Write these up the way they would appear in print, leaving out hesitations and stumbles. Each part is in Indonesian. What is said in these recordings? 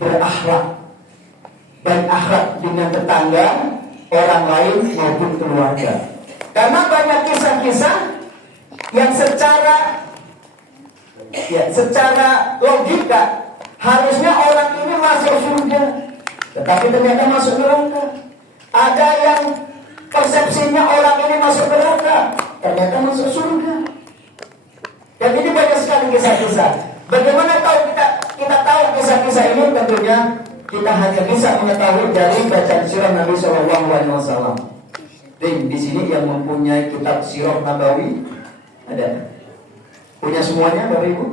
berakhlak, baik akhlak dengan tetangga, orang lain maupun keluarga. Karena banyak kisah-kisah yang secara logika harusnya orang ini masuk surga, tetapi ternyata masuk neraka. Ada yang persepsinya orang ini masuk neraka, ternyata masuk surga. Dan ini banyak sekali kisah-kisah. Bagaimana kita tahu kisah-kisah ini? Tentunya kita hanya bisa mengetahui dari bacaan sirah Nabi SAW. Dan di sini yang mempunyai kitab Sirah Nabawi ada. Punya semuanya Bapak Ibu?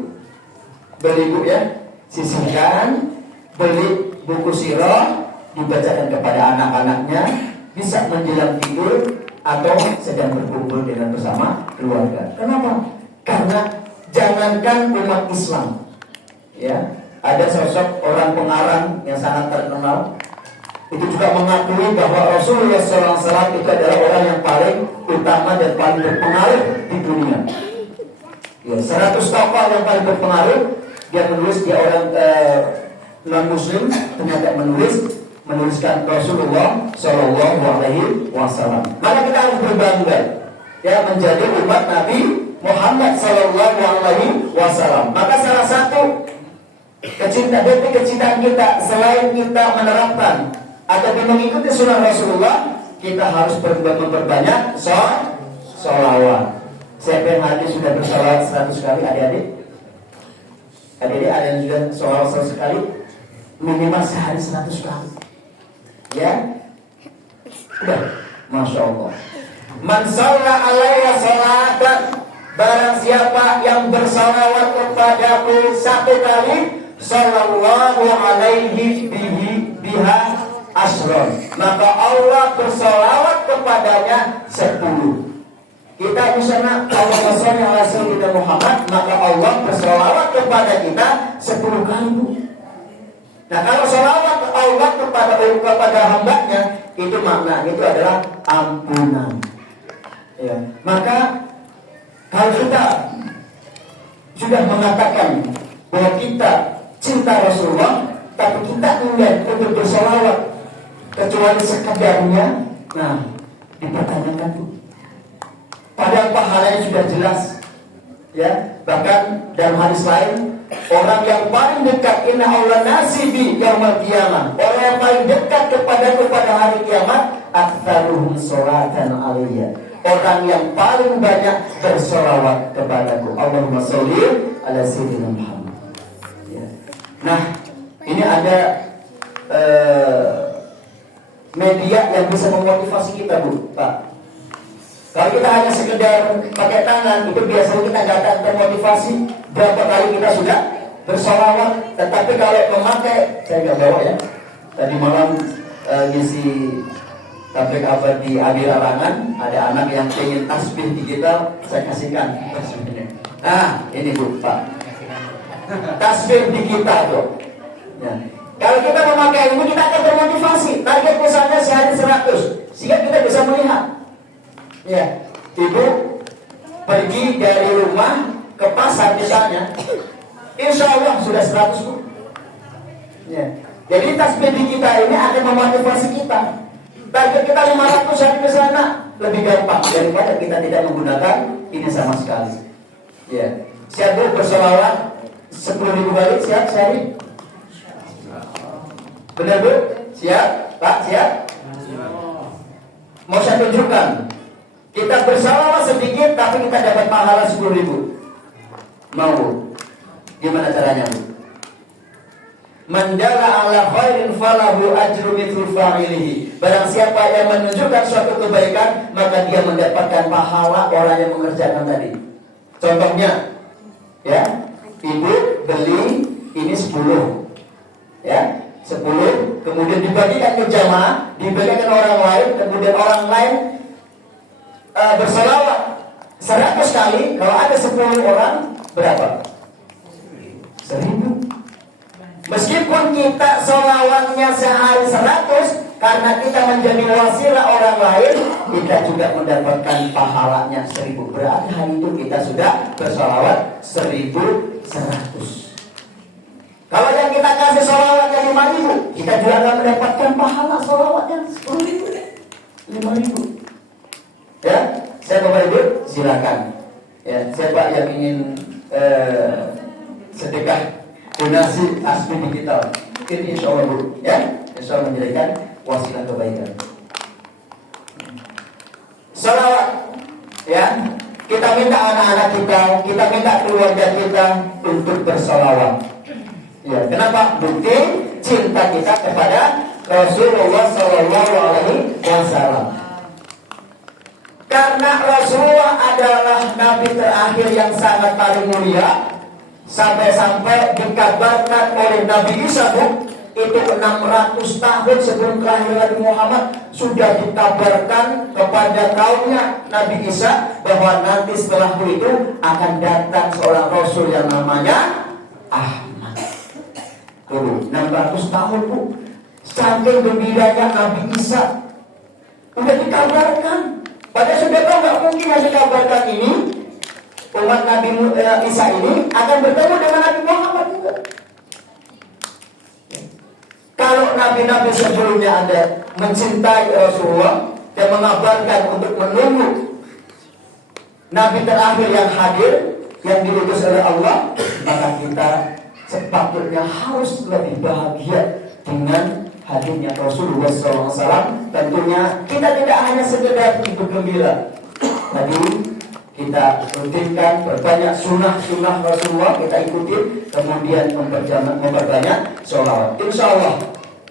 Beli Ibu ya, sisihkan, beli buku sirah, dibacakan kepada anak-anaknya, bisa menjelang tidur atau sedang berkumpul dengan bersama keluarga. Kenapa? Karena jangankan umat Islam, ya, ada sosok orang pengarang yang sangat terkenal, itu juga mengakui bahwa Rasulullah SAW itu adalah orang yang paling utama dan paling berpengaruh di dunia. Ya, 100 tokoh yang paling berpengaruh, dia menulis, dia orang non Muslim, ternyata menuliskan Rasulullah SAW. Maka kita harus berbangga, ya, menjadi umat Nabi Muhammad SAW. Maka salah satu kecintaan kita, selain kita menerapkan atau mengikuti sunnah Rasulullah, kita harus memperbanyak sholawat. Siapa yang hadir sudah bersolawat 100 kali? Adik-adik ada yang sudah sholawat 100 kali? Minimal sehari 100 kali. Ya, udah, Masya Allah. Man shalla alaiya sholatan, barang siapa yang bersalawat kepadaku 1 kali, sallallahu alaihi biha asron, maka Allah bersalawat kepadanya 10. Kita misalnya Allahumma sholli ala sayyidina Muhammad, maka Allah bersalawat kepada kita 10 kali. Nah, kalau salawat Allah kepada hambanya, itu maknanya itu adalah ampunan. Ya, maka kalau kita sudah mengatakan bahwa kita cinta Rasulullah, tapi kita enggan untuk bersalawat kecuali sekadarnya, nah, dipertanyakan tuh. Padahal pahalanya sudah jelas, ya. Bahkan dalam hadis lain, orang yang paling dekat, inna Allah nasibi yaumil qiyamah, orang yang paling dekat kepadaku pada hari kiamat, aktsaruhum sholatan alaiya, orang yang paling banyak bersolawat kepadaku. Allahumma sholli ala sayyidina Muhammad. Ya. Nah, ini ada media yang bisa memotivasi kita, Bu, Pak. Kalau kita hanya sekedar pakai tangan, itu biasanya kita nggak akan termotivasi. Berapa kali kita sudah bersolawat. Tetapi kalau memakai, saya nggak bawa ya. Tadi malam ngisi tablik apa di Abi Larangan, ada anak yang ingin tasbih digital, saya kasihkan tasbihnya. Nah, ini Bu, Pak. Tasbih digital tuh. Ya. Kalau kita memakai ini, kita akan termotivasi. Target misalnya sehari 100, sehingga kita bisa melihat. Ya, Ibu pergi dari rumah ke pasar misalnya, insya Allah sudah 100, Bu. Ya. Jadi tasbih kita ini akan memotivasi kita. Target kita 500 hari ke sana, lebih gampang daripada kita tidak menggunakan ini sama sekali. Ya. Siap, Bu, bersolawat 10.000 kali, siap sehari? Benar, Bu? Siap? Pak, siap? Mau saya tunjukkan. Kita bersalawat sedikit, tapi kita dapat pahala 10.000. Mau? Gimana caranya, Bu? Mandala ala khairin falahu ajru mithlu fa'ilihi. Barang siapa yang menunjukkan suatu kebaikan, maka dia mendapatkan pahala orang yang mengerjakan tadi. Contohnya, ya, Ibu beli ini 10, ya, 10, kemudian dibagikan ke jamaah, dibagikan orang lain, kemudian orang lain bersalawat 100 kali. Kalau ada 10 orang, berapa? 1.000. Meskipun kita sholawatnya sehari 100, karena kita menjadi wasilah orang lain, kita juga mendapatkan pahalanya 1.000. Berarti hari itu kita sudah bersalawat 1.100. Kalau yang kita kasih sholawat yang 5.000, kita juga akan mendapatkan pahala sholawatnya 10.000, 5.000. Ya, saya Bapak Ibu silakan. Ya, siapa yang ingin sedekah donasi asmi digital, ini insya Allah Bu, ya, insya Allah menjadikan wasilah kebaikan. Sholawat, ya, kita minta anak-anak kita minta keluarga kita untuk bersolawat. Ya, kenapa? Bukti cinta kita kepada Rasulullah Sallallahu Alaihi Wasallam. Karena Rasulullah adalah Nabi terakhir yang sangat paling mulia, sampai-sampai dikabarkan oleh Nabi Isa itu 600 tahun sebelum kelahiran Nabi Muhammad sudah dikabarkan kepada kaumnya Nabi Isa bahwa nanti setelah itu akan datang seorang Rasul yang namanya Ahmad. Tuh, 600 tahun Bu, saking gembiranya Nabi Isa sudah dikabarkan. Padahal sudah tahu nggak mungkin yang dikabarkan ini umat Nabi Isa ini akan bertemu dengan Nabi Muhammad juga. Kalau nabi-nabi sebelumnya ada mencintai Rasulullah dan mengabarkan untuk menunggu Nabi terakhir yang hadir, yang diutus oleh Allah, maka kita sepatutnya harus lebih bahagia dengan hadirnya Rasulullah SAW. Tentunya kita tidak hanya sekedar bergembira, tadi kita rutinkan berbanyak sunnah-sunnah Rasulullah, kita ikuti, kemudian memperbanyak sholawat. Insya Allah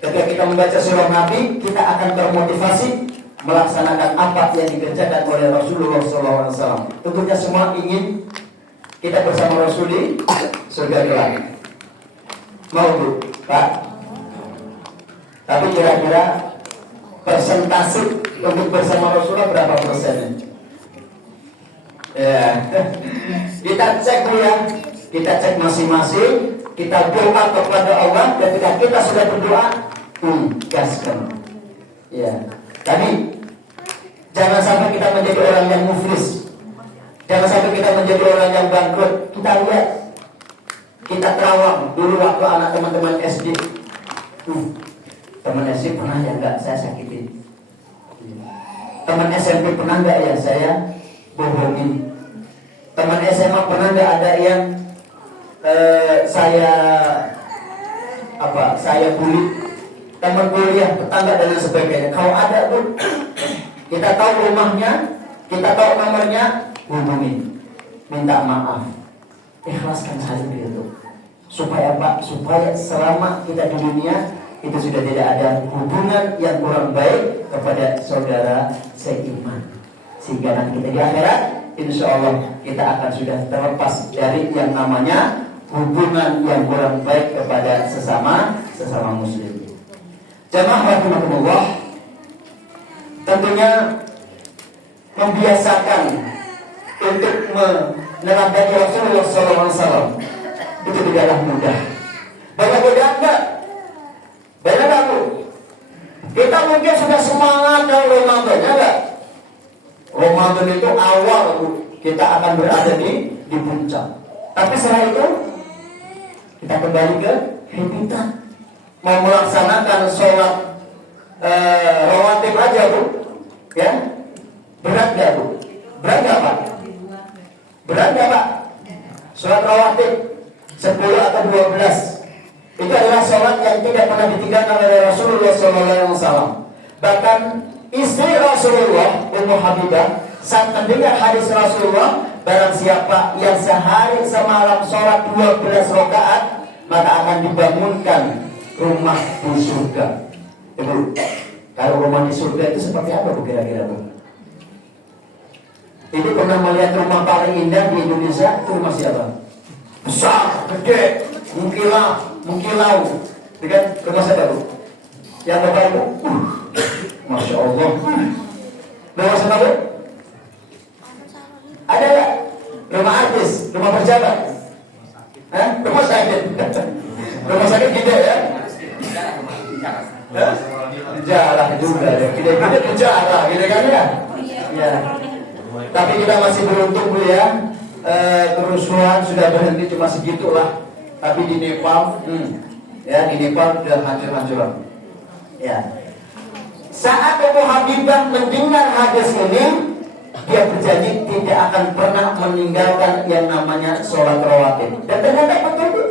ketika kita membaca surah Nabi, kita akan termotivasi melaksanakan apa yang dikerjakan oleh Rasulullah SAW. Tentunya semua ingin kita bersama Rasul di surga kelak. Mau Bu, Pak? Tapi kira-kira persentase untuk bersama Rasulullah berapa persennya? Ya, kita cek dulu ya. Kita cek masing-masing. Kita doa kepada Allah. Ketika kita sudah berdoa, gaskan. Ya, tadi jangan sampai kita menjadi orang yang muflis. Jangan sampai kita menjadi orang yang bangkrut. Kita lihat, kita terawang dulu waktu anak teman-teman SD. Teman SD pernah ya enggak saya sakitin? Teman SMP pernah enggak ya saya bohongin? Teman SMA pernah enggak ada yang saya bully? Teman kuliah, tetangga dan lain sebagainya. Kalau ada pun kita tahu rumahnya, kita tahu nomornya, hubungin, minta maaf, ikhlaskan saja itu. Supaya apa? Supaya selama kita di dunia itu sudah tidak ada hubungan yang kurang baik kepada saudara seiman, sehingga nanti kita di akhirat insya Allah kita akan sudah terlepas dari yang namanya hubungan yang kurang baik kepada sesama muslim. Jamaah rahimakumullah, tentunya membiasakan untuk menerapkan Rasulullah SAW itu tidaklah mudah. Banyak godaan enggak? Banyak aku. Kita mungkin sudah semangat kalau Ramadan, ya enggak? Ramadan itu awal kita akan berada di puncak. Tapi setelah itu kita kembali ke habitat. Mau melaksanakan sholat rawatib aja Bu, ya? Berat gak Bu? Berat gak Pak? Berat gak Pak? Sholat rawatib 10 atau 12 itu adalah sholat yang tidak pernah ditinggalkan oleh Rasulullah SAW. Bahkan istri Rasulullah, Ummu Habibah, saat mendengar hadis Rasulullah, barang siapa yang sehari semalam sholat 12 rakaat, maka akan dibangunkan rumah di surga. Ibu, kalau rumah di surga itu seperti apa Bu kira-kira Bu? Ini pernah melihat rumah paling indah di Indonesia, itu rumah siapa? Besar, gede, mengkilau, dengan rumah siapa Bu? Yang Bapak Ibu? Masya Allah. Rumah siapa Bu? Ada gak? Rumah artis, rumah pejabat? Rumah sakit. Rumah sakit gede ya? Jarah juga ya. Gede-gede jarah gitu kan ya? Ya. Tapi kita masih beruntung Bu ya. Kerusuhan sudah berhenti cuma segitulah. Tapi di Nepal Ya, ini pun udah hancur-hancuran. Ya. Saat Abu Habibah mendengar hadis ini, dia berjanji tidak akan pernah meninggalkan yang namanya sholat rawatib. Dan ternyata betul.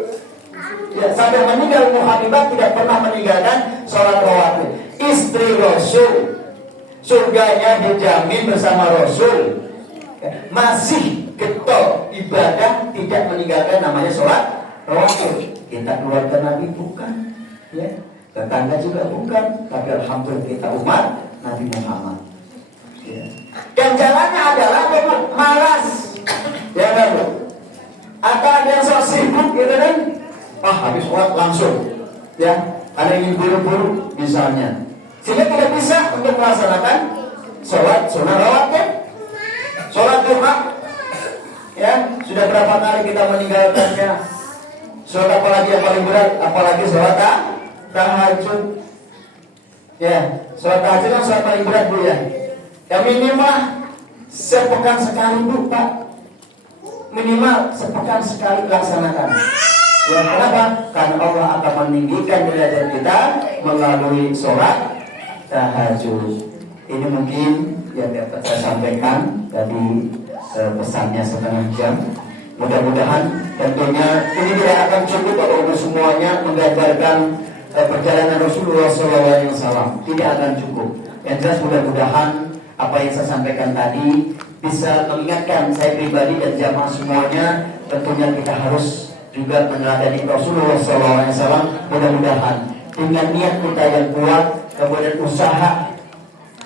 Ya, sampai meninggal Abu Habibah tidak pernah meninggalkan sholat rawatib. Istri Rasul, surganya dijamin bersama Rasul. Ya, masih getol ibadah, tidak meninggalkan namanya sholat rawatib. Kita keluarga Nabi bukan, ya, tetangga juga bukan, tapi alhamdulillah kita umat Nabi Muhammad. Ya. Dan jalannya adalah malas, ya kan? Atau ada yang sok sibuk gitu kan? Habis sholat langsung, ya, ada yang ingin buru-buru misalnya, sehingga tidak bisa untuk melaksanakan sholat sunnah rawatib, sholat duha. Ya, sudah berapa kali kita meninggalkannya? Sholat apalagi yang paling berat, apalagi sholat tahajud. Ya, sholat tahajud kan sholat paling berat, Bu, ya. Ya minimal sepekan sekali, Bu, Pak. Minimal sepekan sekali laksanakan. Ya, kenapa? Karena Allah akan meninggikan derajat kita melalui sholat tahajud. Ini mungkin yang dapat saya sampaikan dari pesannya setengah jam. Mudah-mudahan tentunya ini tidak akan cukup untuk semuanya menggambarkan perjalanan Rasulullah SAW. Tidak akan cukup. Yang jelas mudah-mudahan apa yang saya sampaikan tadi bisa mengingatkan saya pribadi dan jamaah semuanya. Tentunya kita harus juga meneladani Rasulullah SAW. Mudah-mudahan dengan niat kita yang kuat, kemudian usaha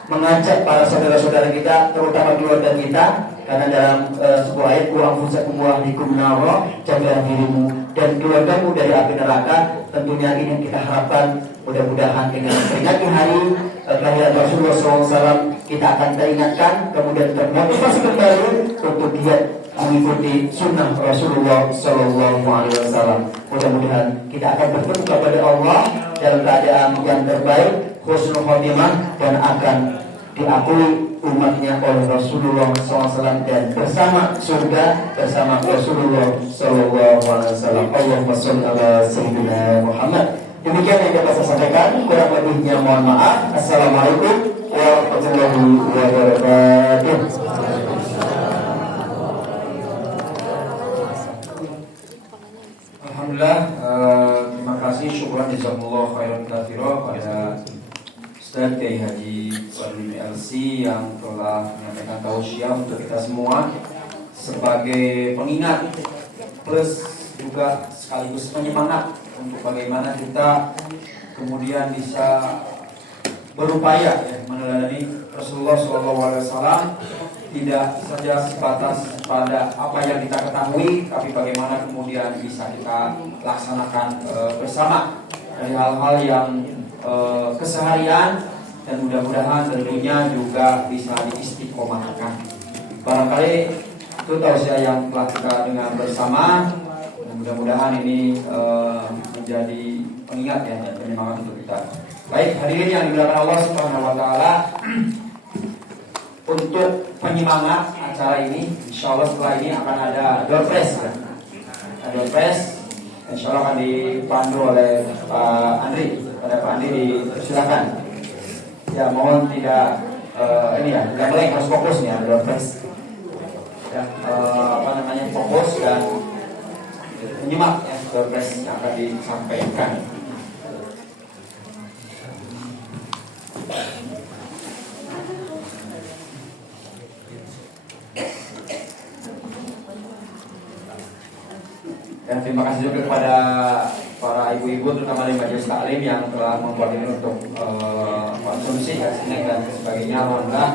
mengajak para saudara-saudara kita, terutama keluarga kita. Karena dalam sebuah ayat, wa anfusakum wa ahlikum nara, jagalah dirimu dan keluargamu dari api neraka. Tentunya ini yang kita harapkan. Mudah-mudahan dengan memperingati hari kelahiran Rasulullah SAW, kita akan teringatkan, kemudian termotivasi kembali untuk giat mengikuti sunnah Rasulullah SAW. Mudah-mudahan kita akan bertemu kepada Allah dalam keadaan yang terbaik, husnul khotimah, dan akan diakui umatnya oleh Rasulullah SAW dan bersama surga bersama Rasulullah SAW. Allahumma sholli ala sayyidina Muhammad. Demikian yang dapat saya sampaikan. Kurang lebihnya mohon maaf. Assalamualaikum warahmatullahi wabarakatuh. Alhamdulillah, terima kasih, syukran jazakumullah khairan katsira pada Ustaz Kiai Haji Fadli LC yang telah menyampaikan tausiah untuk kita semua sebagai pengingat plus juga sekaligus penyemangat untuk bagaimana kita kemudian bisa berupaya meneladani Rasulullah SAW, tidak saja sebatas pada apa yang kita ketahui, tapi bagaimana kemudian bisa kita laksanakan bersama dari hal-hal yang keseharian, dan mudah-mudahan tentunya juga bisa diistiqomahkan. Barangkali itu tausiah yang telah kita dengar bersama. Mudah-mudahan ini menjadi pengingat dan penyemangat untuk kita. Baik, hadirin yang dimuliakan Allah Subhanahu wa taala, untuk penyemangat acara ini, insya Allah setelah ini akan ada door prize. Door prize insya Allah akan dipandu oleh Pak Andri. Pada Pak Andri, silakan. Ya, mohon tidak tidak boleh, harus fokus nih, door prize. Ya, fokus dan menyimak door prize yang akan disampaikan. Dan terima kasih juga kepada para ibu-ibu terutama di majelis taklim yang telah membuat ini untuk konsumsi snack dan sebagainya. Alhamdulillah,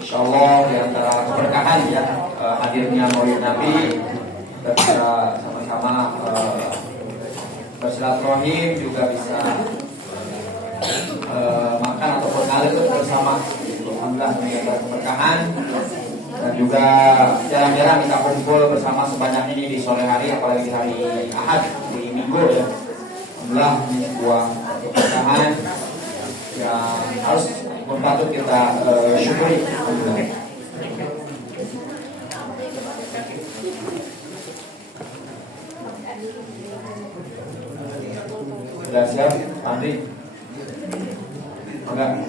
insyaallah di antara keberkahan hadirnya Maulid Nabi, kita bisa sama-sama bersilaturahim, juga bisa makan ataupun ngalir bersama. Alhamdulillah, ini adalah keberkahan. Dan juga jarang-jarang kita kumpul bersama sebanyak ini di sore hari, apalagi hari Ahad, di Minggu ya. Alhamdulillah, ini sebuah keberkahan yang harus patut kita syukuri. Alhamdulillah. Sudah siap, Andri? Enggak.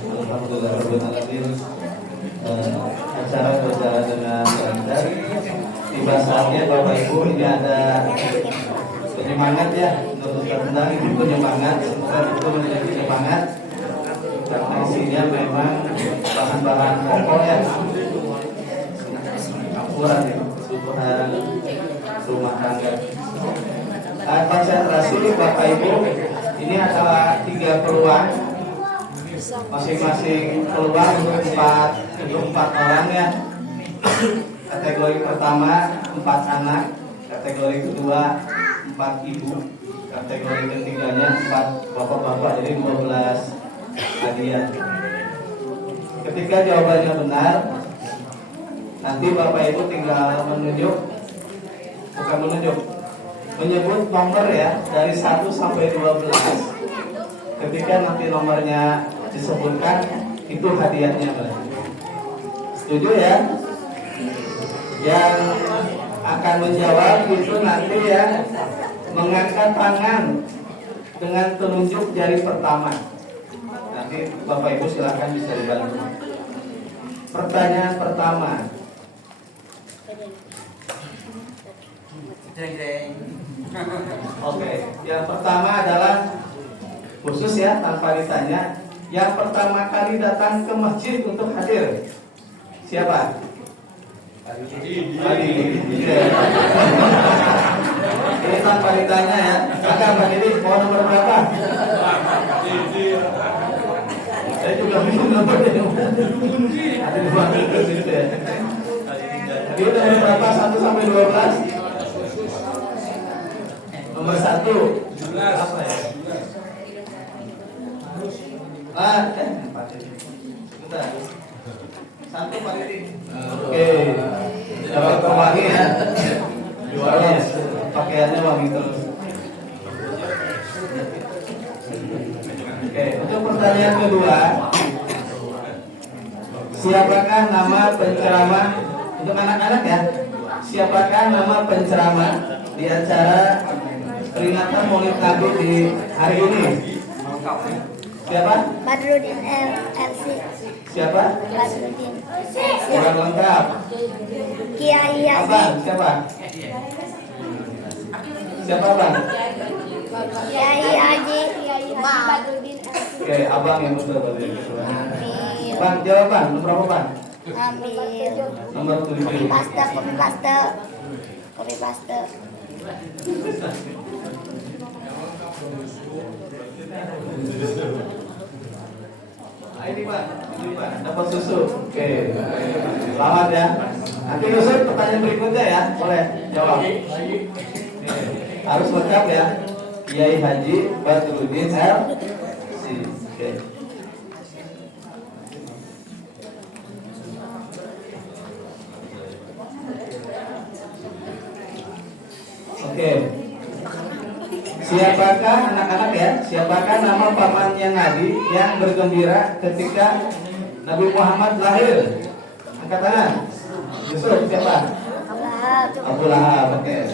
Alhamdulillahirobbilalamin. Acara berjalan dengan lancar. Tiba saatnya Bapak Ibu, ini ada penyemangat ya, untuk tentang ini penyemangat. Semoga itu menjadi penyemangat karena isinya memang bahan-bahan pokok ya, akurat ya, kebutuhan rumah tangga. Konsentrasi Bapak Ibu, ini adalah 3 peluang, masing-masing peluang untuk 4 orang ya. Kategori pertama 4 anak, kategori kedua 4 ibu, kategori ketiganya 4 bapak-bapak, jadi 12 hadiah. Ketika jawabannya benar, nanti Bapak Ibu tinggal menyebut nomor ya, dari 1 sampai 12. Ketika nanti nomornya disebutkan, itu hadiahnya. Setuju ya? Yang akan menjawab itu nanti ya, mengangkat tangan dengan telunjuk jari pertama. Nanti Bapak Ibu silakan bisa dibantu. Pertanyaan pertama. Oke, yang pertama adalah khusus ya, tanpa ditanya. Yang pertama kali datang ke masjid untuk hadir, siapa? Tadi. Ini tanpa ditanya ya. Kakak Pak Didi, mau nomor berapa? Saya juga bingung nomornya. Ada di bawah itu ya. Jadi nomor berapa? 1 sampai 12? Nomor 1. Apa ya? Bentar. 1 Pak Didi. Oke. Dapat wangi ya. Jualnya pakaiannya wangi terus. Oke, untuk pertanyaan kedua, siapakah nama penceramah untuk anak-anak ya? Siapakah nama penceramah di acara peringatan Maulid Nabi di hari ini? Siapa? Badrudin LC. Siapa? Badrudin LC. Orang lengkap. Kiai Haji. Abang, siapa? Siapa bang? Kiai Haji. Badrudin LC. Oke, abang yang betul tadi. Ambil. Bang, jawab bang, nomor berapa bang? Ambil. Nomor 7. Copy paste. Ini pak, dapat susu. Oke, selamat ya. Nanti Yusuf pertanyaan berikutnya ya, boleh jawab. Harus lengkap ya. Kiai Haji Badrudin LC. Oke. Oke. Siapakah anak-anak ya? Siapakah nama pamannya Nabi yang bergembira ketika Nabi Muhammad lahir? Angkat tangan. Yusuf siapa? Abu Lahab. Oke.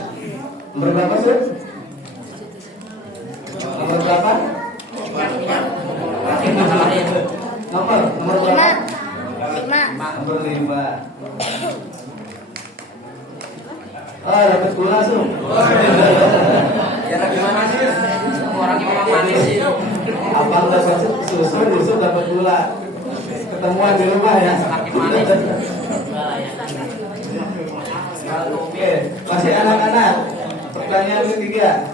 Nomor berapa sih? Nomor berapa? Nomor berapa? 5. Nomor 5. Oh, dapat gula sih. Ya gimana sih? Orangnya memang manis sih. Abang dapat susu, Yusuf dapat gula. Ketemuan di rumah ya. Oke, masih anak-anak. Pertanyaan ketiga.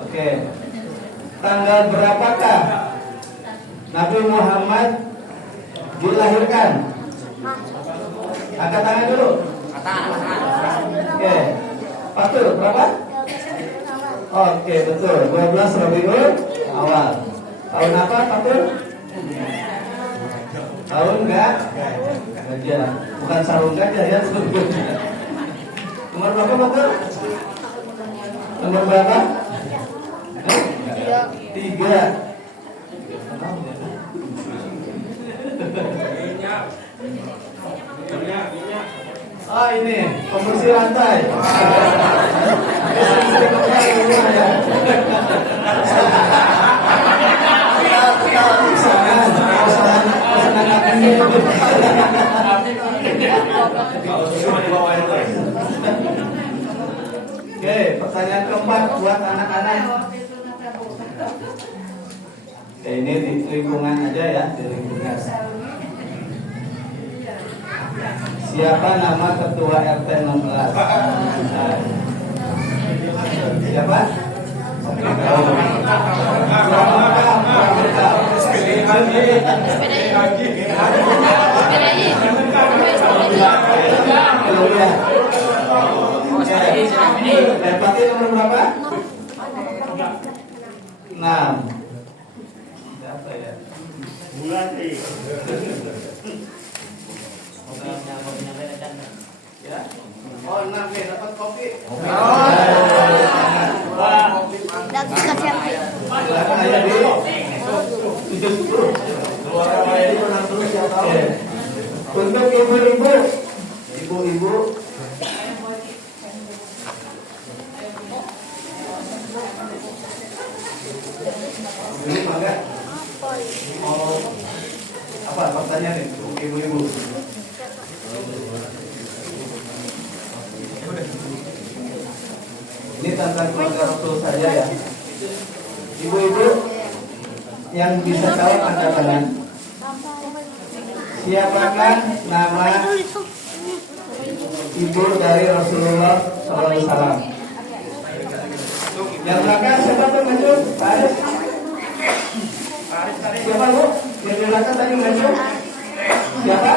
Oke. Tanggal berapakah Nabi Muhammad dilahirkan? Angkat tangan dulu. Oke. Pastor, berapa? Oke, betul. 12 Rabiul Awal. Tahun apa, Pastor? Tahun gajah. Bukan sarung gajah ya. Nomor berapa, Pastor? Nomor berapa? 3. Oh ini pembersih lantai. Oke, pertanyaan keempat buat anak-anak. Oke, ini di lingkungan aja ya, di lingkungan. Siapa nama ketua RT 16? Siapa? Lempati nomor berapa? 6. Siapa ya? Ya. Oh, 6 nih dapat kopi. Lagi kasih Silakan aja di. Untuk ibu-ibu, ini mangga mau apa pertanyaan nih untuk ibu-ibu? Ini tentang keluarga Rasul saja ya. Ibu-ibu yang bisa jawab angkat tangan. Siapakah nama ibu dari Rasulullah SAW? Yang belakang siapa tuh maju? Faris. Siapa bu? Yang di belakang tadi maju? Siapa?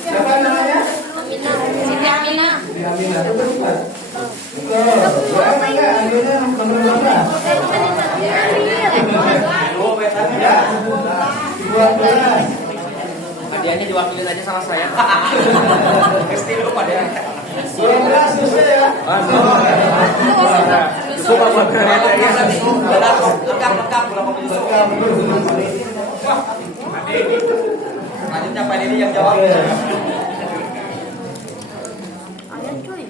Siapa namanya? Siti Aminah. Itu betul. Betul. Berapa enggak? Ambilnya nomor berapa? Ya. 12. Hadiahnya diwakilin aja sama saya. Pasti lu pada 12 susah ya. suka buat lengkap berapa menit. Selanjutnya Pak Dini yang jawab.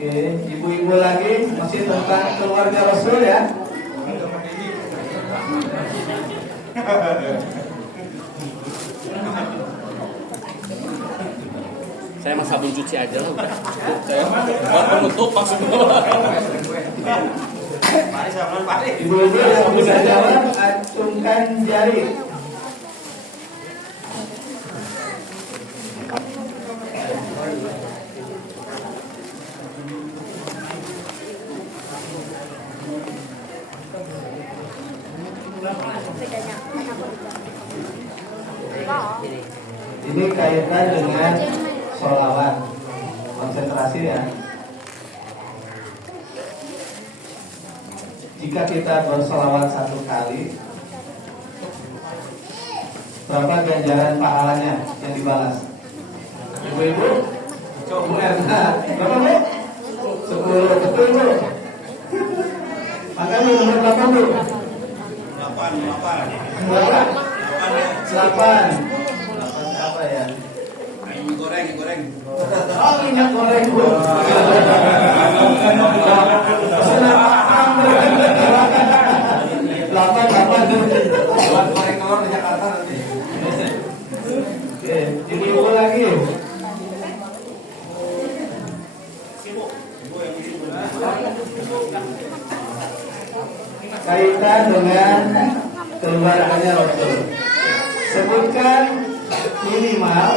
Oke, ibu-ibu lagi masih tentang keluarga Rasul ya. Saya emang sabun cuci aja lah. Saya buat penutup maksudnya. Ibu-ibu yang bisa jawab acungkan jari. Ini kaitan dengan sholawat. Konsentrasi ya. Jika kita bersolawat 1 kali, berapa ganjaran pahalanya yang dibalas? Ibu-ibu, berapa bu? 10, betul bu? Maka nomor berapa bu? 8. Apa ya? Minyak goreng. Oh, minyak goreng bu. Delapan. Goreng telur di Jakarta nanti. Oke, ibu lagi. Kaitan dengan keluarganya Rasul. Sebutkan minimal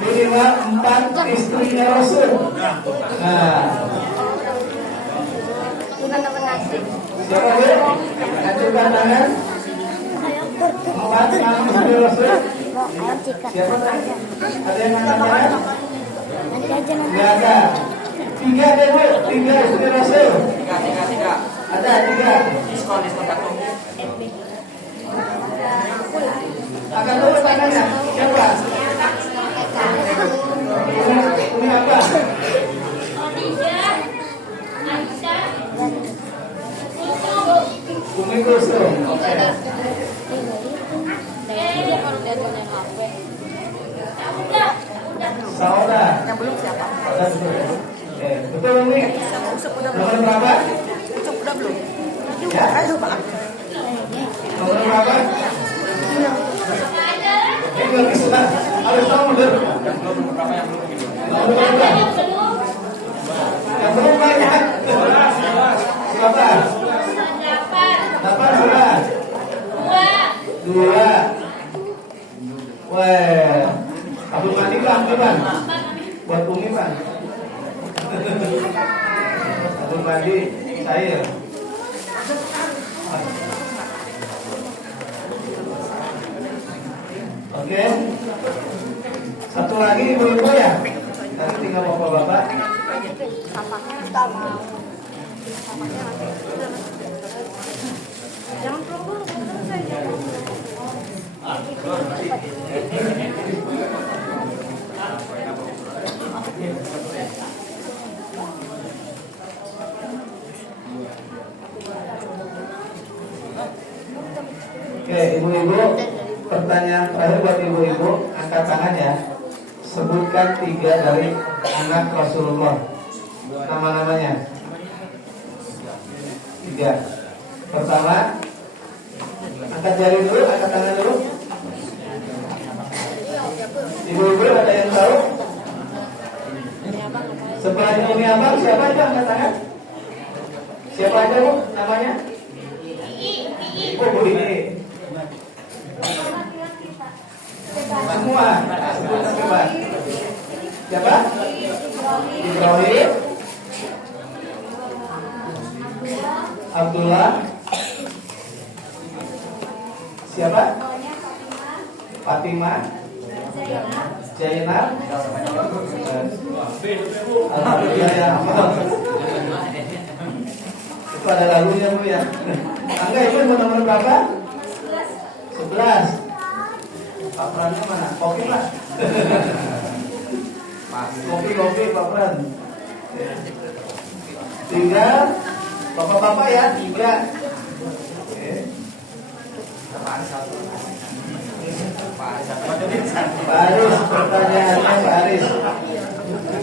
4 istrinya Rasul. Nah, siapa bu? Ajukan tangan. 4 nama istri Rasul. Siapa tadi? Ada yang angkat tangan? Tidak ada. 3 deh bu. 3 istri Rasul. 3. Ada 3. Diskon kartu. Akan dulu tangannya. Siapa? Ini apa? Umi Kusum. Oke. Sauda. Yang belum siapa? Sauda betul ya? Oke, betul ini. Usep udah Nomor belum? berapa? Usep udah belum? Ya. Aduh, maaf. Nomor berapa? Ini nggak bisa. Harus tahu mundur. Nomor berapa? Yang belum banyak. Siapa? 8 sudah. 2. Wah, Abdul Mandi Bang, buat Umi Bang. Abdul Mandi, saya. Oke. Satu lagi ibu-ibu ya. Nanti tinggal bapak-bapak. Sampahnya kita mau. Sampahnya nanti. Jangan keluar, Oke, ibu-ibu, pertanyaan terakhir buat ibu-ibu, angkat tangan ya. Sebutkan 3 dari anak Rasulullah. Nama-namanya. 3. Pertama, angkat jari dulu, angkat tangan dulu. Ibu-ibu ada yang tahu? Sebelah Umi Abang siapa aja angkat tangan? Siapa aja bu namanya? Oh, Bu Dini. Semua. Sebutkan coba. Siapa? Ibrahim. Abdullah. Siapa? Fatimah. Zainab. Alhamdulillah ya. Itu ada lagunya bu ya. Angga itu nomor berapa? 11. Pak Prannya mana? Kopi lah. Kopi Pak Pran. 3. Bapak-bapak ya 3. Oke. Pak Aris, pertanyaannya Pak Aris.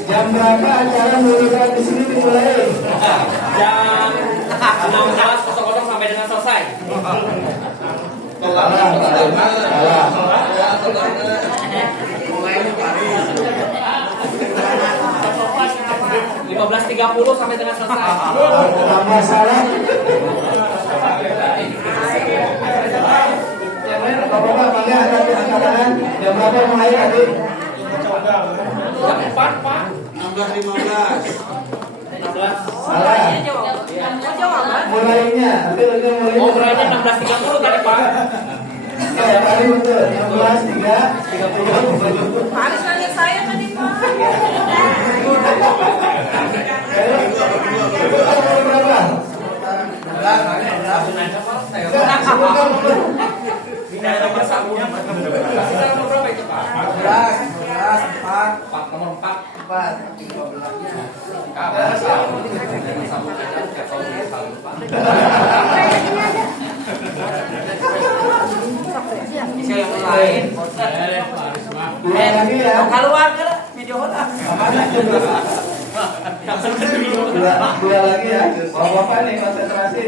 Jam berapa acara muluran di sini dimulai? Jam 16.00 sampai dengan selesai. Salah, Pak Aris. Salah. 15.30 sampai dengan selesai. Tambah salah. Bapak-bapak, bangga angkat tangan. Jam berapa mulai adik? Jam 4, Pak. 16.15. 16. Salah. Mulainya, tapi udah mulai. Oh, mulainya 16.30 tadi, Pak. Ya, tadi betul. 16.30. Harus nanya saya tadi, Pak. Nomor berapa? Tidak ada nomor sakunya. Kita nomor berapa itu, Pak? 4. Nomor 4. Bisa yang lain. Dua lagi ya. Keluar ke video hotel. Dua lagi ya. Bapak-bapak nih konsentrasi.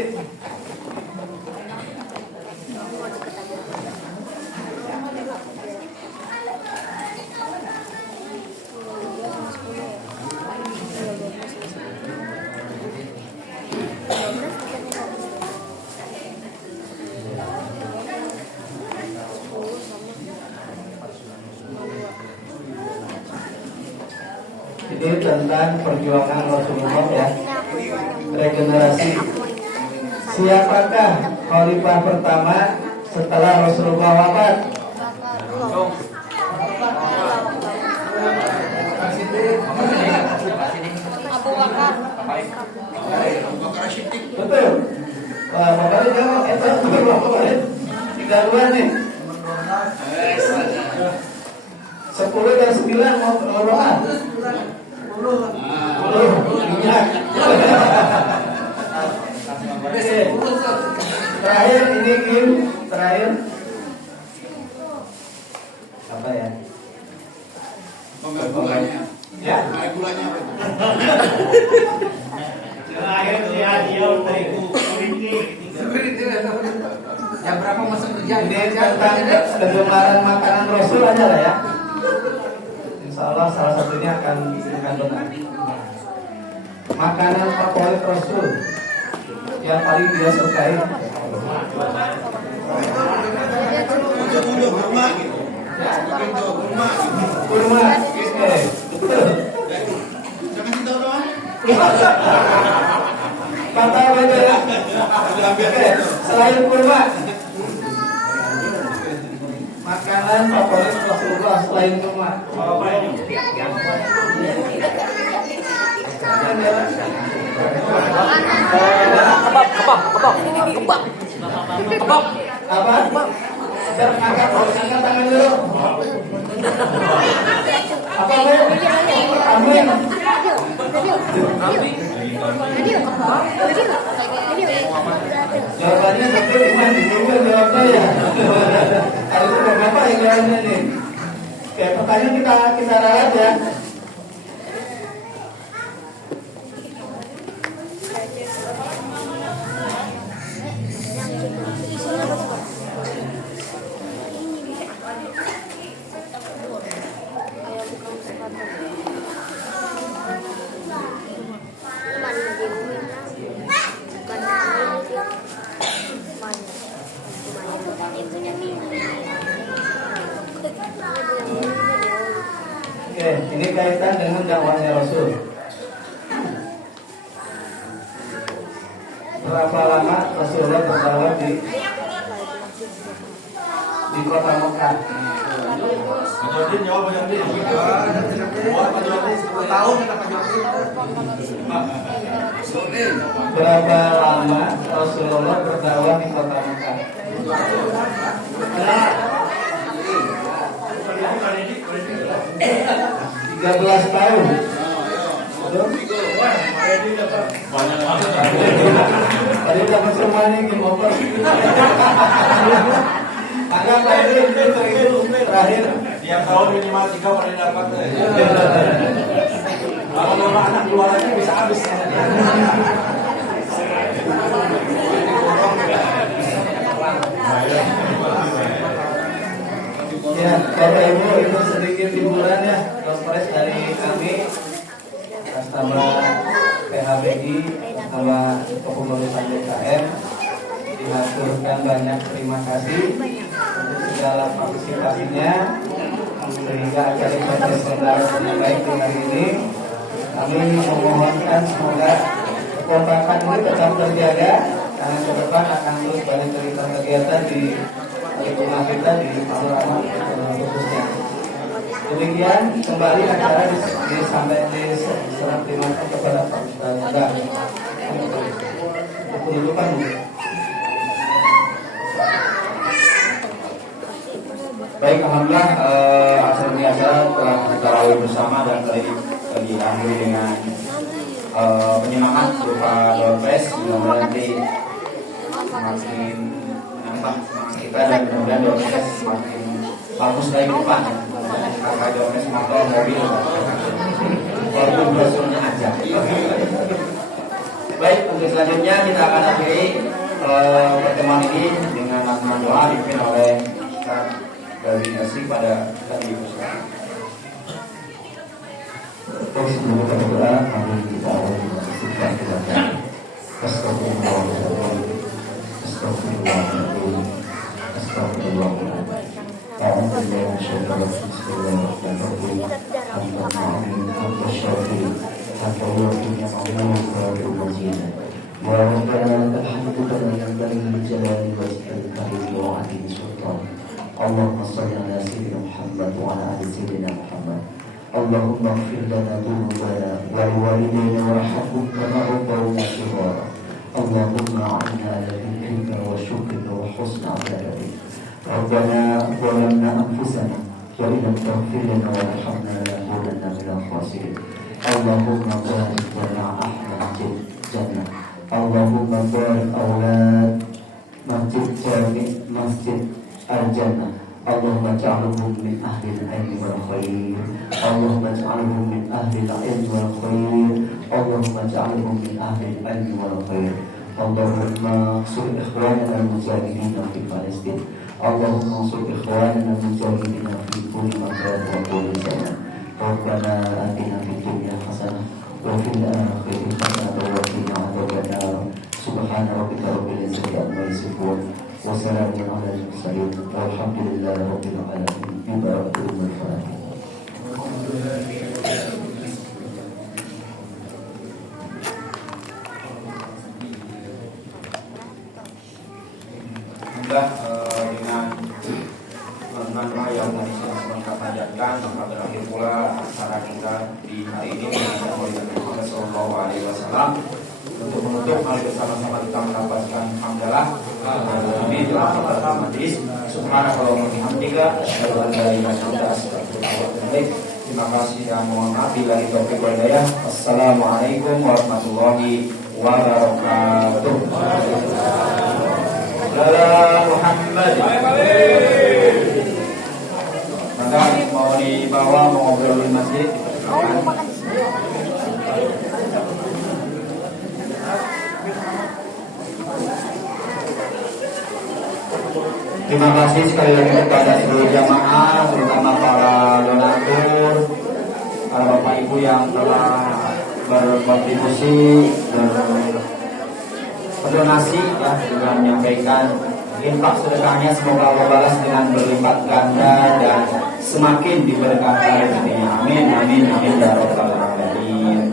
Ini tentang perjuangan Rasulullah ya, regenerasi. Siapakah khalifah pertama setelah Rasulullah wafat? Abu Bakar. Betul. Wah, Bapak ini jawab. Betul Bapak. Tinggal 2 nih. 10 dan 9 mau berapa? 10. Ingat. Oke. Terakhir ini Kim, terakhir. Apa ya? gulanya. Ya. Ada gulanya apa itu? Jam berapa masuk kerja? Ini tentang kegemaran makanan Rasul aja lah ya. Insya Allah salah satunya akan benar. Makanan favorit Rasul yang paling dia sukai. Udah kurma gitu. Mungkin tuh kurma gitu. Kurma. Betul. Saya kasih tahu doang. Kata beda ya. Selain kurma, makanan favorit Rasulullah selain kurma. Apa ini? Kebab. Apa? Angkat tangan dulu. Apa Bu? Amin. Jawabannya betul, cuma bingung jawabnya ya. Harus berapa yang jawabnya nih? Oke, pertanyaan kita ralat ya. Oke, ini kaitan dengan dakwahnya Rasul. Berapa lama Rasulullah berdakwah di kota Mekah? Jodin jawab Pak Jodin. Buat Pak Jodin 10 tahun kata Pak Jodin. Berapa lama Rasulullah berdakwah di kota Mekah? 13 tahun. Tadi dapat semuanya game over. Agak tadi itu terakhir. Tiap tahun minimal 3 pada dapat. Kalau anak keluarannya bisa habis. Ya, Bapak Ibu, itu sedikit hiburan ya, konferensi dari kami, customer PHBI, sama kepengurusan DKM. Dihaturkan banyak terima kasih untuk segala partisipasinya, sehingga acara konferensi dengan baik di hari ini. Kami memohonkan semoga kekompakan ini tetap terjaga, karena ke depan akan terus banyak kegiatan di rumah kita di Palembang khususnya. Demikian kembali acara diserah terimakan kepada Pak Ustaz. Penunjukan. Baik, alhamdulillah acara biasa telah kita lalui bersama dan tadi diakhiri dengan penyemangat berupa door prize. Mudah-mudahan nanti semakin menambah semangat kita dan mudah-mudahan door prize semakin bagus lagi ke depan. Karena door prize motor, mobil, walaupun brosurnya aja. Baik, untuk selanjutnya kita akan akhiri pertemuan ini dengan lantunan doa dipimpin oleh Ustaz dari Nasib pada tadi Ustaz. Sebelum kita berdoa, kami kita awali dengan istighfar kepada Astagfirullahaladzim, Astagfirullahaladzim, Astagfirullahaladzim. Alhamdulillah, Bismillahirrahmanirrahim. Alhamdulillah, Alhamdulillah, Alhamdulillah, Alhamdulillah. Ya Rabbana lakal hamdu kama yanbaghi li jalali wajhika al-karim wa 'azimi sultanik. Allahumma shalli ala sayyidina Muhammad wa ala ali sayyidina Muhammad. Allahumma ighfir lana dhunubana wa liwalidayna warhamhum kama rabbawna shighara. Allahumma a'inna ala dhikrika wa syukrika wa husni ibadatik. Rabbana zalamna anfusana wa illam taghfir lana wa tarhamna lanakunanna minal khasirin. Allahumma barik lana ahla jannah. Allahumma barik aulad masjid al-jannah. Allahumma ja'alhum min ahli al-ilmi wal khair. اللهم اجعلهم من أهل العلم والخير اللهم اجعلهم من أهل العلم والخير اللهم انصر إخواننا المجاهدين في فلسطين اللهم انصر إخواننا المجاهدين في كل مكان وكل زمان ربنا آتنا في الدنيا حسنة وفي الآخرة حسنة وقنا عذاب النار سبحان ربك رب العزة عما يصفون وسلام على المرسلين والحمد لله رب العالمين ببركة الفاتحة. Dengan teman-teman yang tadi sudah kita panjatkan, maka berakhir pula acara kita di hari ini dengan Muhammad Sallallahu Alaihi Wasallam. Untuk menutup, mari bersama-sama kita mendapatkan hamdalah. Kami telah melakukan majlis. Subhanallah wa bihamdika, asyhadu an la ilaha illa anta, astaghfiruka wa atubu ilaik. Terima kasih dan mohon maaf bila taufiq wal hidayah. Assalamualaikum warahmatullahi wabarakatuh. Muhammad. Maka mau dibawa mau ngobrol di masjid. Terima kasih sekali lagi kepada seluruh jamaah, terutama para donatur, para bapak ibu yang telah berkontribusi, berdonasi, ya, juga menyampaikan infak sedekahnya. Semoga Allah balas dengan berlipat ganda dan semakin diberkahi rezekinya. Amin, amin, amin ya rabbal alamin.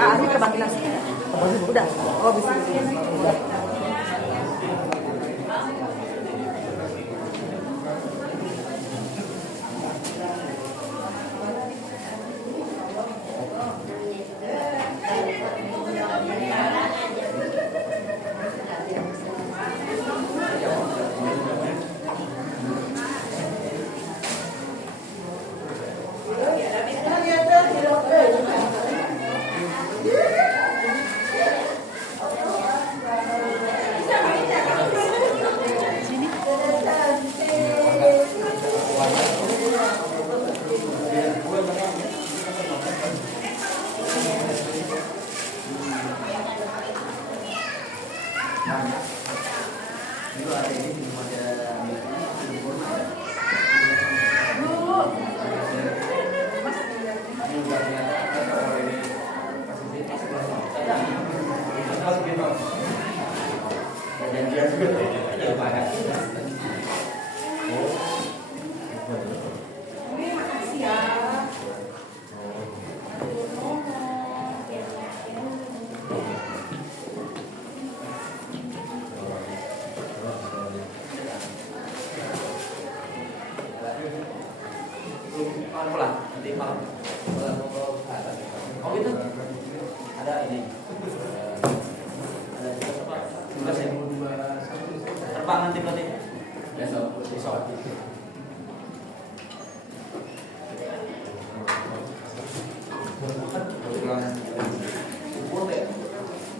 Ini kebangkitan udah. Oh bisa. Oh gitu? Ada ini. Tugas ya? Terbang nanti berarti? Besok.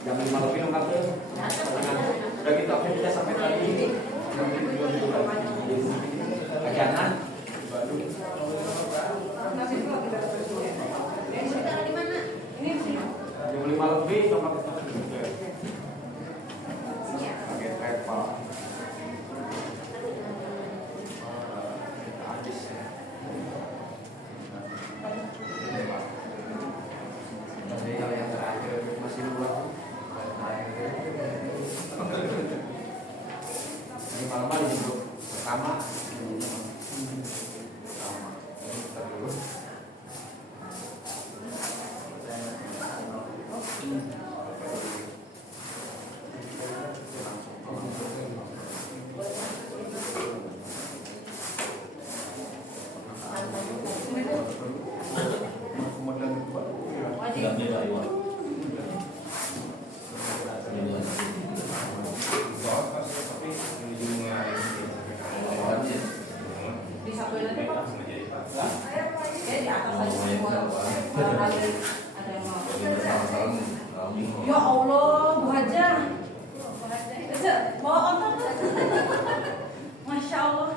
Jam 5 lebih lengkap tuh. Udah gitu aktivitas sampai tadi. Jangan. Jam 5 lebih lengkap kita. Pakai travel. Habis. Jadi kalau yang terakhir masih dua. Ini malam disebut pertama. Ya Allah, Bu Haja. Bawa ontak. Masya Allah.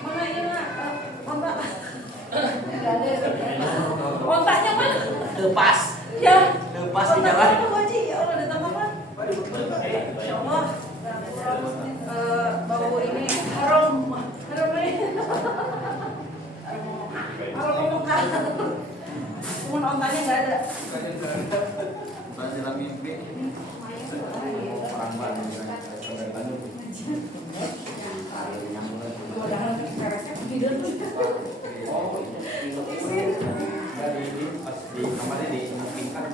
Mana ini nak? lepas. Ya. Lepas di jalan. Oh, Haji, ya Allah datang apa? Ya Allah. Bau ini harum. Harum ini. Harum muka. Cuman ontanya nggak ada. Dalam mimpi. Orang Bandung. Di kamarnya di tingkat